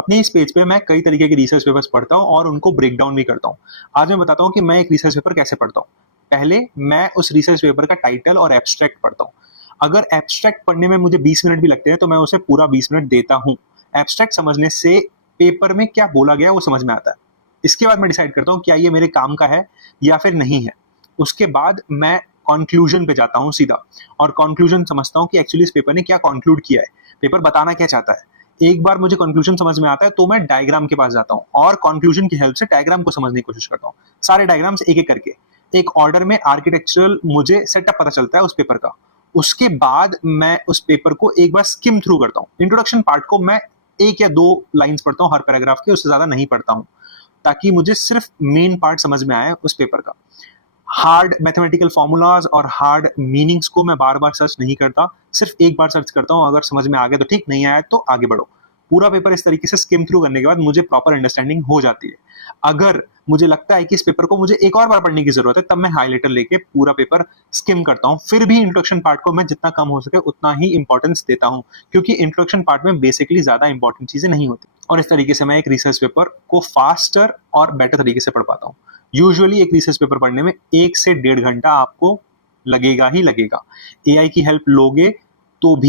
अपने इस पेज पे मैं कई तरीके के रिसर्च पेपर्स पढ़ता हूँ और उनको ब्रेक डाउन भी करता हूँ। आज मैं बताता हूँ कि मैं एक रिसर्च पेपर कैसे पढ़ता हूँ। पहले मैं उस रिसर्च पेपर का टाइटल और एब्स्ट्रैक्ट पढ़ता हूँ। अगर एब्स्ट्रैक्ट पढ़ने में मुझे 20 मिनट भी लगते हैं तो मैं उसे पूरा 20 मिनट देता हूँ। एब्स्ट्रैक्ट समझने से पेपर में क्या बोला गया है वो समझ में आता है। इसके बाद मैं डिसाइड करता हूँ क्या ये मेरे काम का है या फिर नहीं है। उसके बाद मैं कॉन्क्लूजन पे जाता हूँ सीधा और कॉन्क्लूजन समझता हूँ कि एक्चुअली इस पेपर ने क्या कॉन्क्लूड किया है, पेपर बताना क्या चाहता है। एक बार मुझे कंक्लूजन समझ में आता है तो मैं डायग्राम के पास जाता हूँ और कंक्लूजन की हेल्प से डायग्राम को समझने की कोशिश करता हूँ। सारे डायग्राम्स एक एक करके एक ऑर्डर में आर्किटेक्चरल मुझे सेटअप पता चलता है उस पेपर का। उसके बाद मैं उस पेपर को एक बार स्किम थ्रू करता हूँ। इंट्रोडक्शन पार्ट को मैं 1 या 2 लाइन्स पढ़ता हूँ हर पैराग्राफ के, उससे ज्यादा नहीं पढ़ता हूँ, ताकि मुझे सिर्फ मेन पार्ट समझ में आए उस पेपर का। हार्ड मैथमेटिकल फॉर्मूलाज और हार्ड मीनिंग्स को मैं बार बार सर्च नहीं करता, सिर्फ एक बार सर्च करता हूँ। अगर समझ में आ गया तो ठीक, नहीं आया तो आगे बढ़ो। पूरा पेपर इस तरीके से स्किम थ्रू करने के बाद मुझे प्रॉपर अंडरस्टैंडिंग हो जाती है। अगर मुझे लगता है कि इस पेपर को मुझे एक और बार पढ़ने की जरूरत है, तब मैं हाईलाइटर लेके पूरा पेपर स्किम करता हूँ। फिर भी इंट्रोडक्शन पार्ट को मैं जितना कम हो सके उतना ही इंपॉर्टेंस देता हूँ, क्योंकि इंट्रोडक्शन पार्ट में बेसिकली ज्यादा इंपॉर्टेंट चीजें नहीं होती। और इस तरीके से मैं एक रिसर्च पेपर को फास्टर और बेटर तरीके से पढ़ पाता हूँ। यूजुअली एक रिसर्च पेपर पढ़ने में 1 से 1.5 घंटा आपको लगेगा ही लगेगा। एआई की हेल्प लोगे तो भी